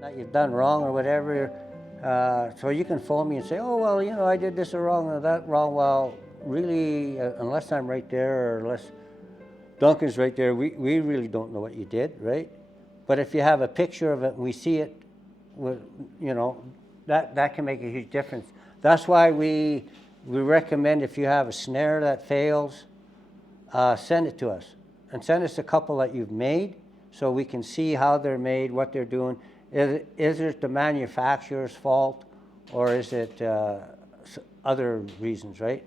that you've done wrong or whatever. So you can phone me and say, oh, well, you know, I did this wrong or that wrong. Well, really, unless I'm right there or unless Duncan's right there, we really don't know what you did, right? But if you have a picture of it and we see it, you know, that can make a huge difference. That's why we recommend if you have a snare that fails, send it to us. And send us a couple that you've made so we can see how they're made, what they're doing. Is it the manufacturer's fault or is it other reasons, right?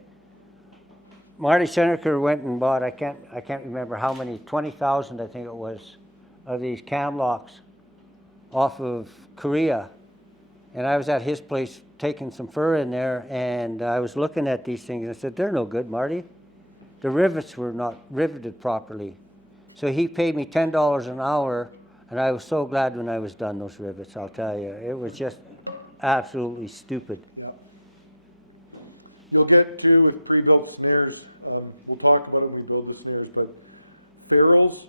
Marty Seneker went and bought, I can't remember how many, 20,000 I think it was, of these cam locks off of Korea. And I was at his place taking some fur in there, and I was looking at these things and I said, they're no good, Marty. The rivets were not riveted properly. So he paid me $10 an hour, and I was so glad when I was done, those rivets, I'll tell you. It was just absolutely stupid. Yep. You'll get too with pre-built snares. We'll talk about it when we build the snares, but ferrules,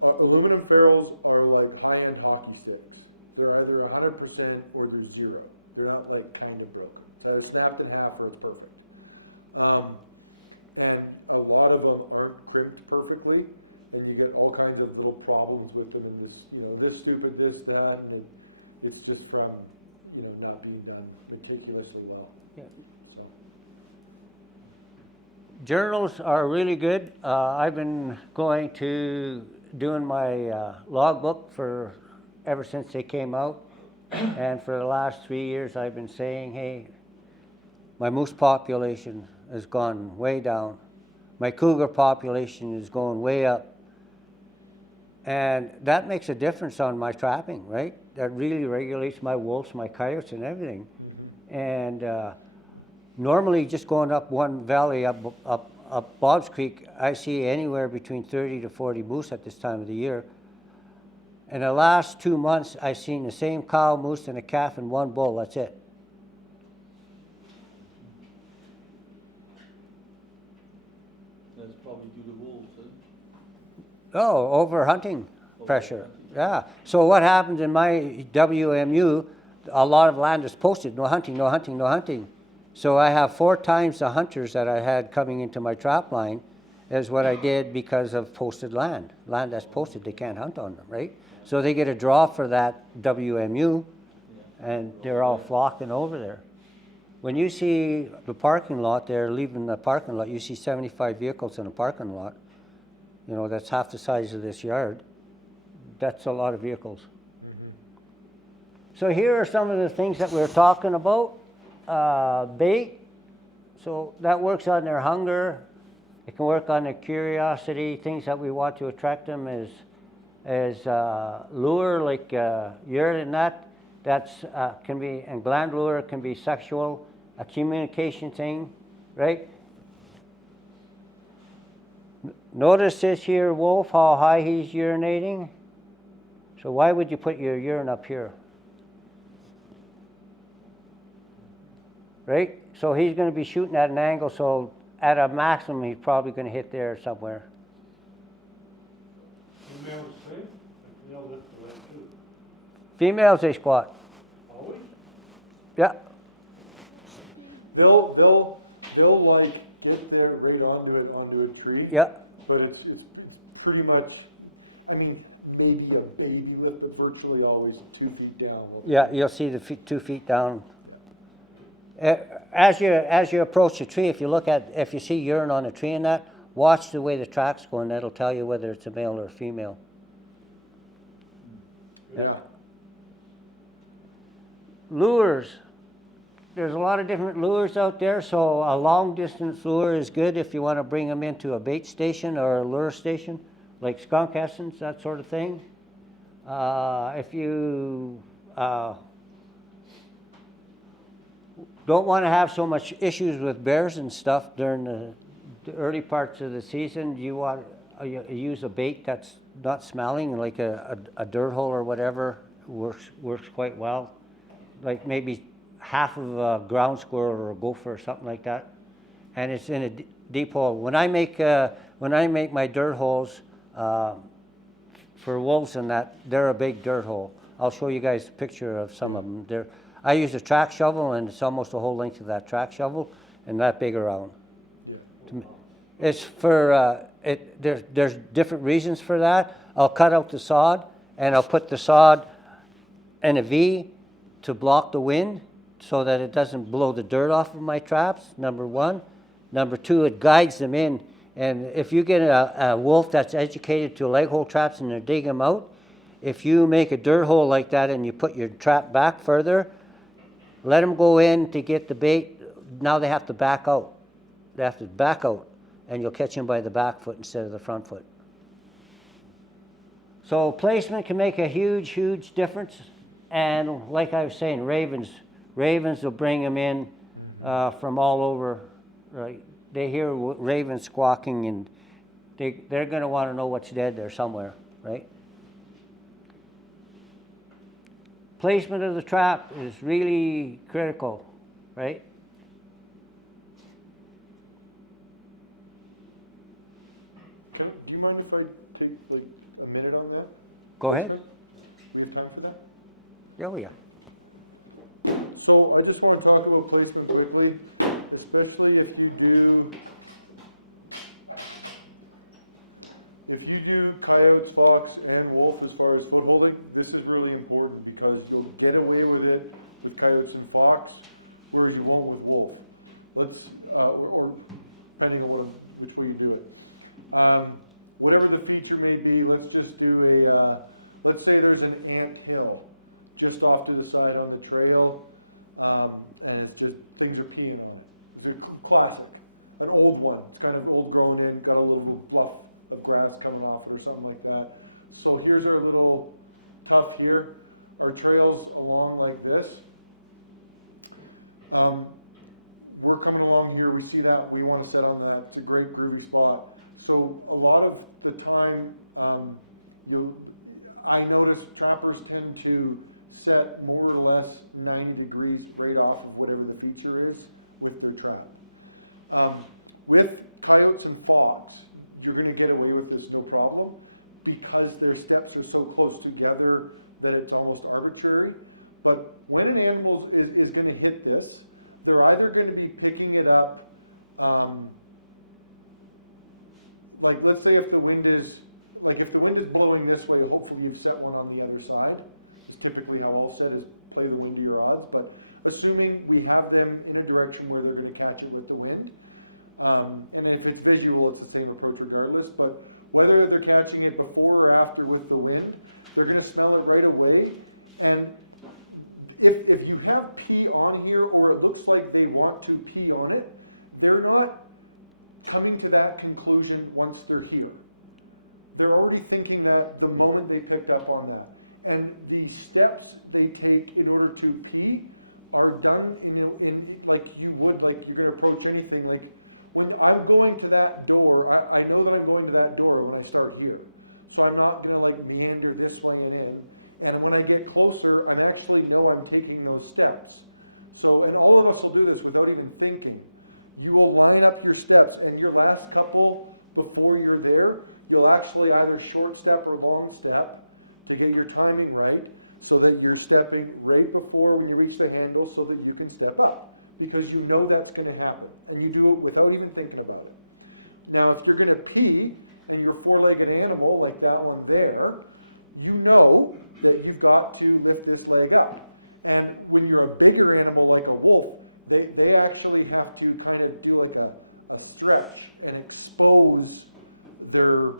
aluminum ferrules are like high-end hockey sticks. They're either 100% or they're zero. They're not like kind of broken. It's either snapped in half or it's perfect. And a lot of them aren't crimped perfectly, and you get all kinds of little problems with them, and this, you know, this stupid, this, that, and it's just from, you know, not being done meticulously well. Yeah. So. Journals are really good. I've been going to doing my logbook for ever since they came out, and for the last 3 years I've been saying, hey, my moose population has gone way down. My cougar population is going way up. And that makes a difference on my trapping, right? That really regulates my wolves, my coyotes, and everything. Mm-hmm. And normally just going up one valley, up Bob's Creek, I see anywhere between 30 to 40 moose at this time of the year. In the last 2 months, I've seen the same cow, moose, and a calf and one bull. That's it. That's probably due to wolves, isn't it? Oh, over hunting pressure. Yeah. So what happens in my WMU, a lot of land is posted, no hunting, no hunting, no hunting. So I have 4 times the hunters that I had coming into my trap line is what I did because of posted land. Land that's posted, they can't hunt on them, right? So they get a draw for that WMU, and they're all flocking over there. When you see the parking lot there, leaving the parking lot, you see 75 vehicles in a parking lot. You know, that's half the size of this yard. That's a lot of vehicles. Mm-hmm. So here are some of the things that we're talking about. Bait, so that works on their hunger. It can work on their curiosity. Things that we want to attract them is lure, like urine and that. That's can be, and gland lure can be sexual, a communication thing, right? Notice this here wolf, how high he's urinating. So why would you put your urine up here? Right? So he's going to be shooting at an angle, so at a maximum he's probably going to hit there somewhere. Females the same? Like male lift the land too. Females, they squat. Always? Yeah. They'll like get there right onto a tree. Yeah. But it's pretty much, I mean, maybe a baby lift, but virtually always 2 feet down. While Yeah, you'll see the 2 feet down. Yeah. As you approach the tree, if you see urine on a tree and that, watch the way the track's going. That'll tell you whether it's a male or a female. Yeah. Lures. There's a lot of different lures out there, so a long distance lure is good if you want to bring them into a bait station or a lure station, like skunk essence, that sort of thing. If you don't want to have so much issues with bears and stuff during the early parts of the season, you want to use a bait that's not smelling, like a dirt hole or whatever works quite well. Like maybe half of a ground squirrel or a gopher or something like that, and it's in a deep hole. When I make my dirt holes for wolves and that, they're a big dirt hole. I'll show you guys a picture of some of them. I use a track shovel, and it's almost the whole length of that track shovel, and that big around. Yeah. It's for, there's different reasons for that. I'll cut out the sod, and I'll put the sod in a V to block the wind so that it doesn't blow the dirt off of my traps, number one. Number two, it guides them in. And if you get a wolf that's educated to leg hole traps and they're digging them out, if you make a dirt hole like that and you put your trap back further, let them go in to get the bait. Now they have to back out. They have to back out, and you'll catch them by the back foot instead of the front foot. So placement can make a huge, huge difference. And like I was saying, ravens will bring them in from all over. Right? They hear ravens squawking, and they're going to want to know what's dead there somewhere, right? Placement of the trap is really critical, right? Do you mind if I take like a minute on that? Go ahead. Placement? We have time for that? Oh, yeah. So I just want to talk about placement quickly, especially if you do coyotes, fox, and wolf as far as foot holding. This is really important because you'll get away with it with coyotes and fox, whereas you won't with wolf. Let's or depending on which way you do it. Whatever the feature may be, let's just do let's say there's an ant hill just off to the side on the trail, and it's just, things are peeing on it. It's a classic, an old one. It's kind of old grown in, got a little bluff of grass coming off it or something like that. So here's our little tuff here. Our trail's along like this. We're coming along here, we see that, we want to set on that. It's a great groovy spot. So a lot of the time, I notice trappers tend to set more or less 90 degrees right off of whatever the feature is with their trap. With coyotes and fox, you're going to get away with this no problem because their steps are so close together that it's almost arbitrary. But when an animal is going to hit this, they're either going to be picking it up, like let's say if the wind is blowing this way, hopefully you've set one on the other side. Is typically how I'll set, is play the wind to your odds. But assuming we have them in a direction where they're going to catch it with the wind, and if it's visual, it's the same approach regardless. But whether they're catching it before or after with the wind, they're going to smell it right away. And if you have pee on here, or it looks like they want to pee on it, they're not coming to that conclusion once they're here. They're already thinking that the moment they picked up on that. And the steps they take in order to pee are done in like you would, like you're going to approach anything. Like when I'm going to that door, I know that I'm going to that door when I start here. So I'm not going to like meander this way and in. And when I get closer, I'm actually know I'm taking those steps. So, and all of us will do this without even thinking. You will line up your steps, and your last couple before you're there, you'll actually either short step or long step to get your timing right, so that you're stepping right before when you reach the handle so that you can step up, because you know that's going to happen, and you do it without even thinking about it. Now, if you're going to pee and you're a four-legged animal like that one there, you know that you've got to lift this leg up. And when you're a bigger animal like a wolf, they actually have to kind of do like a stretch and expose their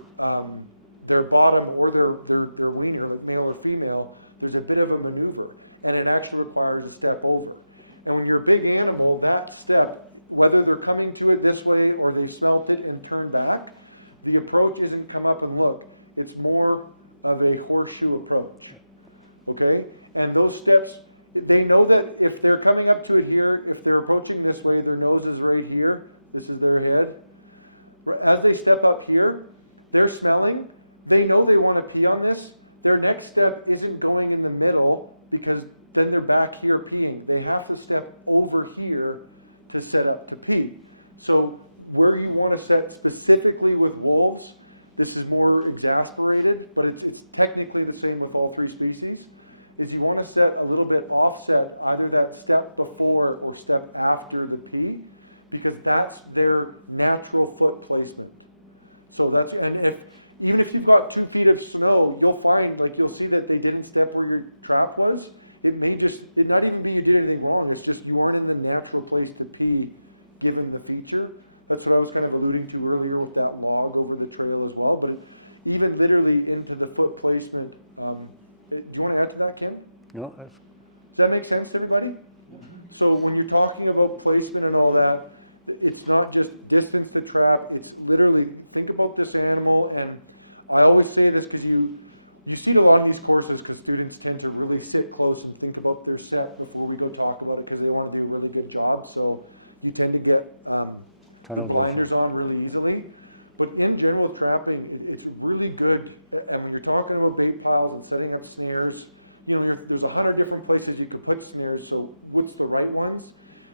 bottom or their wiener, like male or female. There's a bit of a maneuver, and it actually requires a step over. And when you're a big animal, that step, whether they're coming to it this way or they've smelt it and turned back, the approach isn't come up and look. It's more of a horseshoe approach, okay? And those steps, they know that if they're coming up to it here, if they're approaching this way, their nose is right here, this is their head. As they step up here, they're smelling, they know they want to pee on this. Their next step isn't going in the middle, because then they're back here peeing. They have to step over here to set up to pee. So where you want to set specifically with wolves, this is more exasperated, but it's technically the same with all three species, is you want to set a little bit offset, either that step before or step after the P, because that's their natural foot placement. So that's, and even if you've got 2 feet of snow, you'll find, like, you'll see that they didn't step where your trap was. It may just, it not even be you did anything wrong, it's just you aren't in the natural place to pee given the feature. That's what I was kind of alluding to earlier with that log over the trail as well, but even literally into the foot placement. Do you want to add to that, Ken? No, Does that make sense to everybody? So when you're talking about placement and all that, it's not just distance to trap, it's literally, think about this animal. And I always say this because you see it a lot in these courses, because students tend to really sit close and think about their set before we go talk about it, because they want to do a really good job. So you tend to get the blinders on really easily. But in general with trapping, it's really good. And when you're talking about bait piles and setting up snares, you know, there's 100 different places you could put snares. So what's the right ones?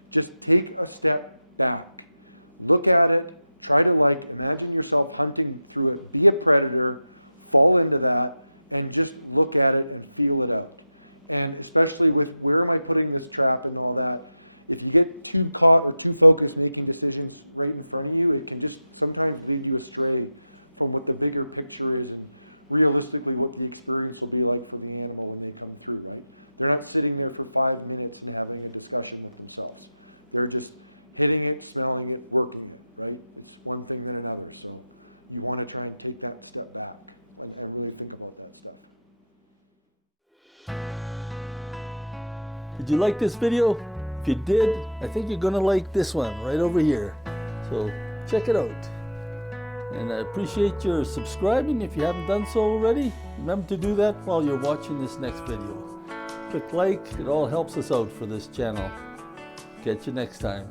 Just take a step back, look at it, try to, like, imagine yourself hunting through it, be a predator, fall into that, and just look at it and feel it out. And especially with where am I putting this trap and all that, if you get too caught or too focused making decisions right in front of you, it can just sometimes lead you astray from what the bigger picture is and realistically what the experience will be like for the animal when they come through, right? They're not sitting there for 5 minutes and having a discussion with themselves. They're just hitting it, smelling it, working it, right? It's one thing then another. So you want to try and take that step back and really think about that stuff. Did you like this video? If you did, I think you're gonna like this one right over here. So check it out. And I appreciate your subscribing if you haven't done so already. Remember to do that while you're watching this next video. Click like, it all helps us out for this channel. Catch you next time.